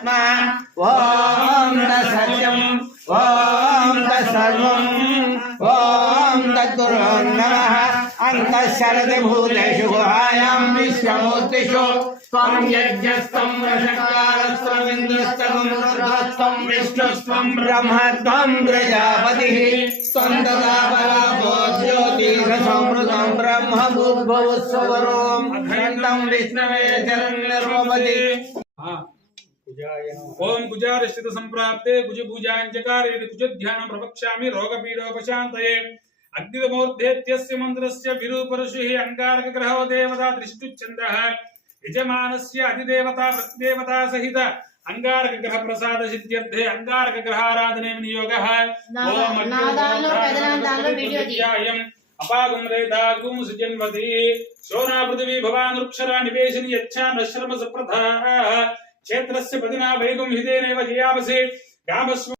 ఓం సత్యం ఓం సర్వం ఓం తద్గురు నమః అంతఃశరది భూతేషు గుహాయాం విశ్వమూర్తిషు త్వం యజ్ఞస్త్వం వృషకారస్త్వం ఇంద్రస్త్వం రుద్రస్త్వం విష్ణుస్త్వం బ్రహ్మత్వం ప్రజాపతిః త్వం తదా పరాభో జ్యోతిరసమృతం బ్రహ్మ భూద్భువస్సువరోం అఖండం విష్ణవే జగన్నిర్వపతి। ओम कुजारिष्ठित संप्राप्ते कुज पूजांचकारे कुज ध्यान प्रवक्ष्यामि रोगपीडोपशान्तये अग्निमूर्धेत्यस्य मंत्रस्य विरूपऋषिः अंगारक ग्रहो देवता दृष्टुच्छन्दः यजमानस्य अधिदेवता प्रतिदेवता सहित अंगारक ग्रह प्रसाद सिद्ध्यर्थे अंगारक ग्रहाराधने विनियोगः। ओम अग्निमूर्धायम् अपागुं रेदागुं सुजन्वति शोना पृथिवी भवान् वृक्षरा निवेशनि यच्छा नश्रम सप्रथः क्षेत्रस्य पदिना वैगुं हितेनेव जयावसे गामस्व